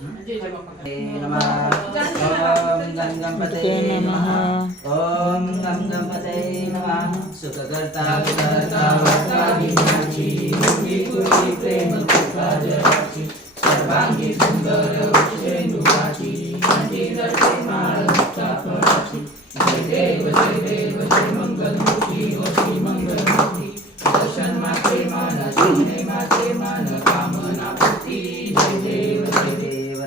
नमः। ओम गं गणपतये नमः। ओम गं गणपतये नमः। सुखकर्ता विकर्ता वक्ता विनाशी मुक्ती पुरी प्रेम कृपा जयाची सर्वांगी सुंदर वक्षेंदुवाची मंदिराची माळ मुक्ता फळाची जय देव जय मंगलमूर्ती ओ श्री मंगलमूर्ती दर्शन मात्रे मन सुने मात्रे मन कामना पूर्ती जय देव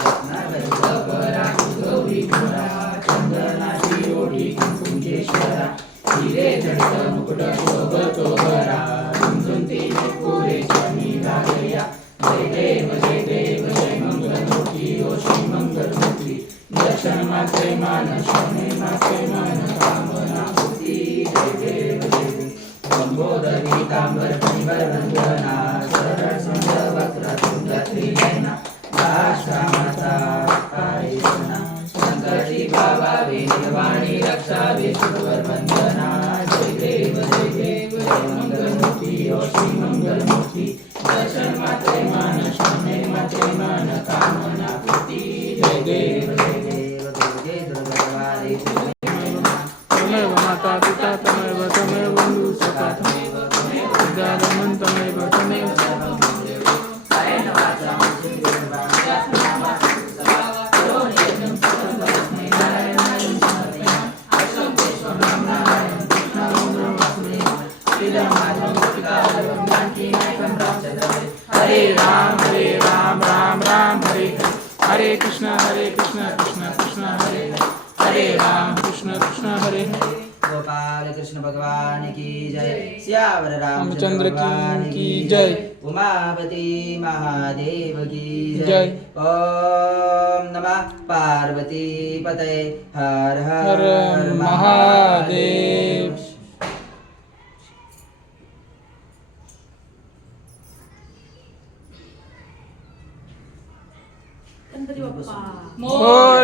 रत्नाकरा गौरी घोरा चंदनाची ओढी कुंकेश्वरा हिरे जडित मुकुट शोभतो हरा झुंझुंती पुरे चरणी लागया जय देव जय मंगलमूर्ती ओ श्री मंगलमूर्ती दर्शन मात्रे मान शोणे मात्रे मन कामना पूर्ती जय देव लंबोदरी तांबर पिंबर वंदना सरळ सुंदर वक्र त्रिनयना आशा माता पारिसना शंकरजी बाबा निर्वाणी रक्षा विश्वर वंदना जय देव जय मंगलमूर्ती ओ श्री मंगलमूर्ती दर्शन मात्रे मान शोणे मात्रे मन कामना पूर्ती जय देव जय दुर्गावारी तमेव माता पिता तमेव तमेव बंधु सखा तमेव विद्यारमण तमेव तमेव हरे राम राम राम हरे हरे कृष्ण कृष्ण कृष्ण हरे हरे राम कृष्ण कृष्ण हरे गोपाल कृष्ण भगवान की जय सियावर रामचंद्र भगवान की जय उमापति महादेव की जय ओम नमः पार्वती पतये हर हर हर महादेव गणपती बाप्पा मोर